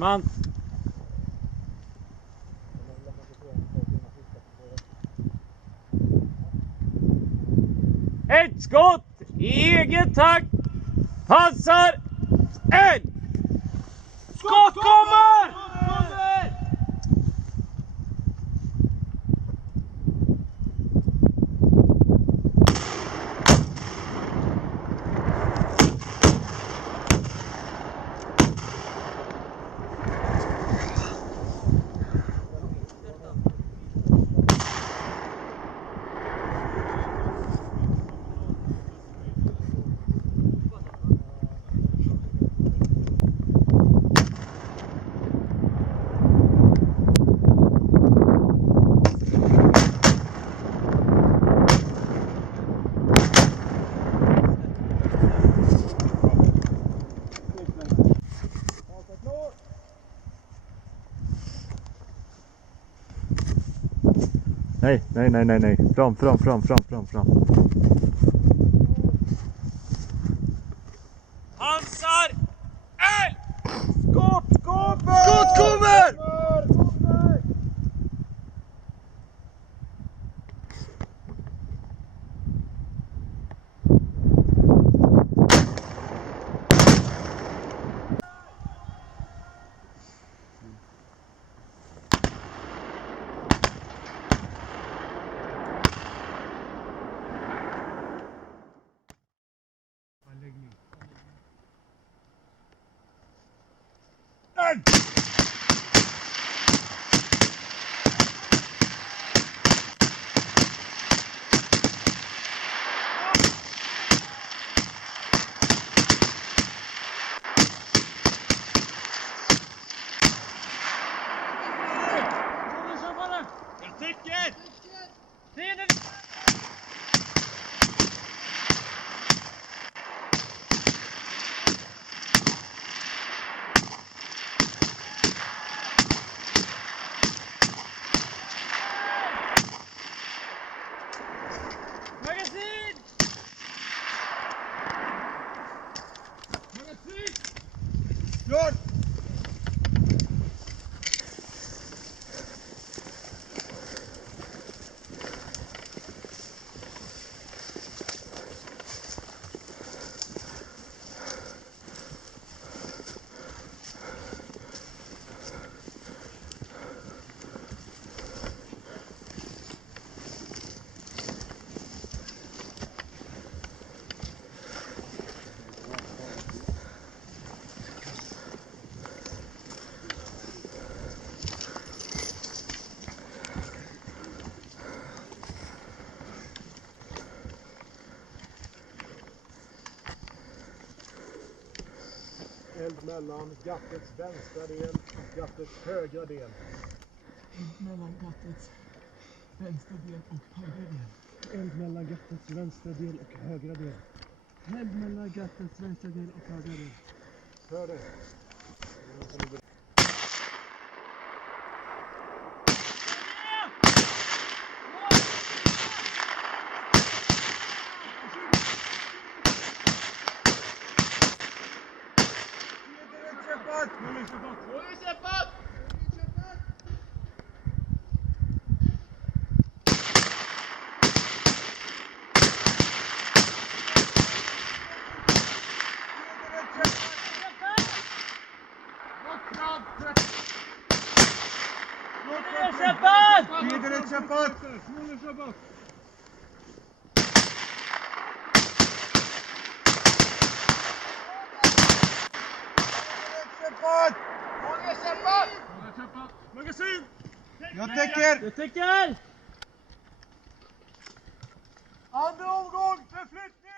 Jajamän. Ett skott i egen takt. Pansar. En. Skott kommer! Nej. Fram. Pansar! Eld! Skott kommer! Klar! Eld mellan gattets vänstra del och gattets högra del. Eld mellan gattets vänstra del och högra del. Eld mellan gattets vänstra del och högra del. Eld mellan gattets vänstra del och högra del. Hör det. Magasin! Jag täcker! Andra omgång, förflyttning!